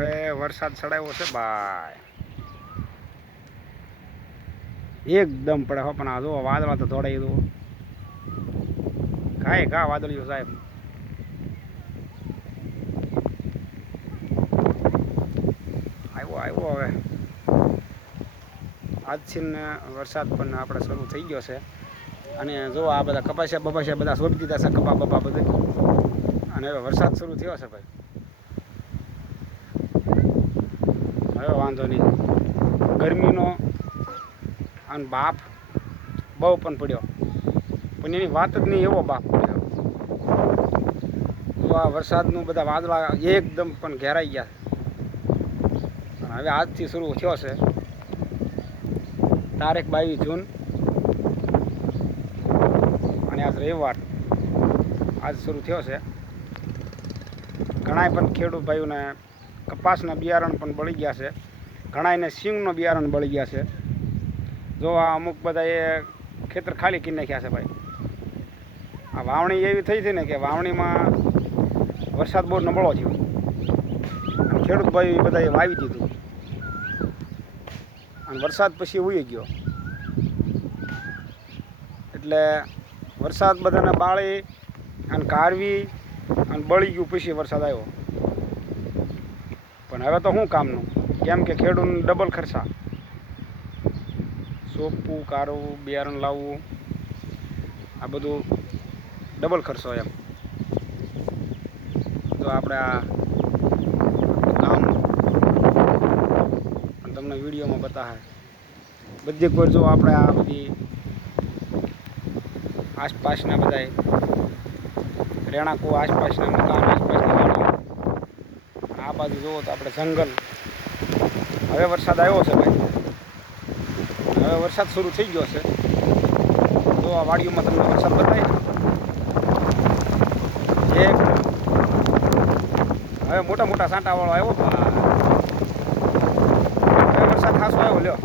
હવે વરસાદ ચડાવ્યો છે ભાઈ, એકદમ પડે હો. પણ આ જો વાદળા તો દોડાઈ દો કાંઈ ઘા વાદળીઓ સાહેબ. આવ્યો હવે આજથી વરસાદ પણ આપણે શરૂ થઈ ગયો છે. અને જો આ બધા કપાસિયા બપાસિયા બધા સોંપી દીધા છે, કપા બપા બધું. અને હવે વરસાદ શરૂ થયો છે ભાઈ. હવે વાંધો નહીં, ગરમીનો અને બાપ બહુ પણ પડ્યો, પણ એની વાત જ નહીં, એવો બાપ પડ્યો. તો આ વરસાદનું બધા વાદળા એકદમ પણ ઘેરાઈ ગયા. અને હવે આજથી શરૂ થયો છે, તારીખ 22 જૂન, અને આજ રવિવાર. આજ શરૂ થયો છે. ઘણાય પણ ખેડૂત ભાઈઓને કપાસના બિયારણ પણ બળી ગયા છે, ઘણાયને સિંગનો બિયારણ બળી ગયા છે. જો આ અમુક બધા એ ખેતર ખાલી કરી નાખ્યા છે ભાઈ. આ વાવણી એવી થઈ હતી ને કે વાવણીમાં વરસાદ બહુ નબળો થયો, અને ખેડૂત ભાઈ બધાએ વાવી દીધું, અને વરસાદ પછી ઉઈ ગયો. એટલે વરસાદ બધાને બાળી અને કારવી અને બળી ગયું, પછી વરસાદ આવ્યો. પણ હવે તો શું કામનું, કેમ કે ખેડૂતને ડબલ ખર્ચા, સોંપવું, કાઢવું, બિયારણ લાવવું, આ બધું ડબલ ખર્ચો એમ. તો આપણે આ ગામ તમને વિડીયોમાં બતાવે બધી કોઈ. જો આપણે આ બધી આસપાસના બધા રહેણાંકો, આસપાસના મકાન, આસપાસની વાડીઓ, આ બાજુ જુઓ તો આપણે જંગલ. હવે વરસાદ આવ્યો છે ભાઈ, હવે વરસાદ શરૂ થઈ ગયો છે. તો આ વાડીઓમાં તમને વરસાદ બતાવે એક. હવે મોટા મોટા સાંટાવાળો આવ્યો, હવે વરસાદ ખાસો આવ્યો લ્યો.